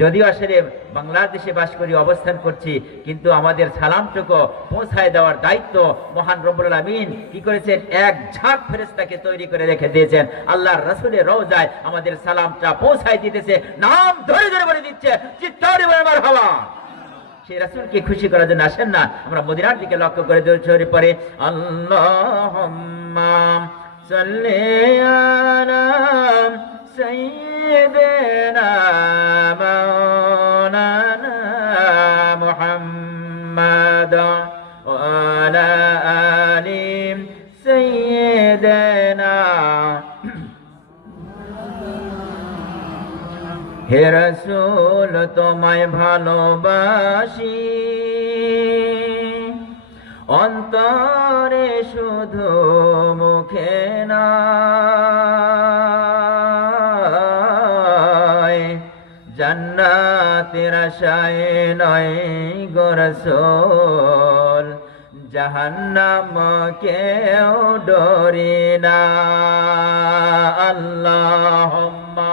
যদিও আসলে বাংলাদেশে বাস করি, অবস্থান করছি, কিন্তু আমাদের সালামটুকু পৌঁছায় দেওয়ার দায়িত্ব মহান রব্বুল আলামিন কি করেছেন, এক ঝাঁক ফেরেশতাকে তৈরি করে রেখে দিয়েছেন। আল্লাহর রাসূলের রওজায় আমাদের সালামটা পৌঁছায় দিতেছে, নাম ধরে ধরে বলে দিচ্ছে, চিৎকার করে মারহাবা। সেই রাসূলকে খুশি করার জন্য আসেন না, আমরা মদিনার দিকে লক্ষ্য করে জোরে পড়ে আল্লাহুম্মা সাল্লি আলা সাইয়্যিদিনা মাওলানা মুহাম্মাদ ওয়া আলা আলি সাইয়্যিদিনা। হে রাসূল তোমায় ভালোবাসি, অন্তরে শুধু মুখে নয়, জান্নাতের আশায় নয় গো রাসূল, জাহান্নাম কেউ ডরি না। আল্লাহুম্মা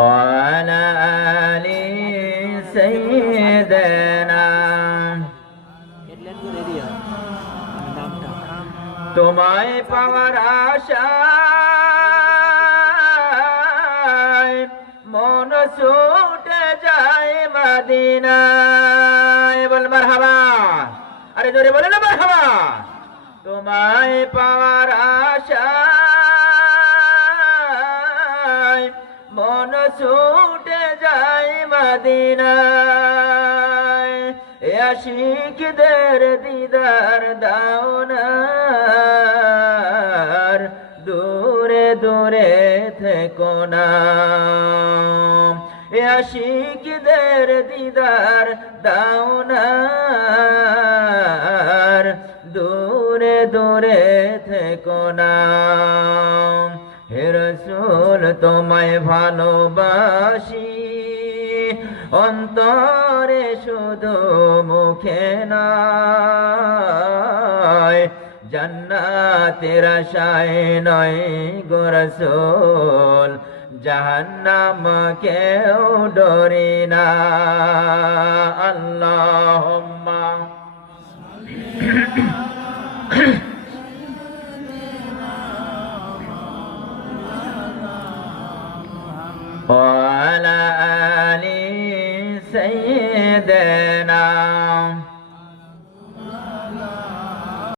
وعلى آل سيدنا। তোমায় পাওয়ার আশায় মন ছুটে যায় মদিনায়। বল মারহাবা, আরে জোরে বলে না মারহাবা। তোমায় পাওয়ার আশায় মন ছুটে যায় মদিনায়, আশিকদের দিদার দাও না, দূরে দূরে থেকো না। আশিকদের দিদার দাও না, দূরে দূরে থেকো না। হে রাসূল তোমায় ভালোবাসি, অন্তরে শুধু মুখে নয়, জান্নাতের আশায় নয় গো রাসূল, জাহান্নাম কেউ ডরি না। আল্লাহুম্মা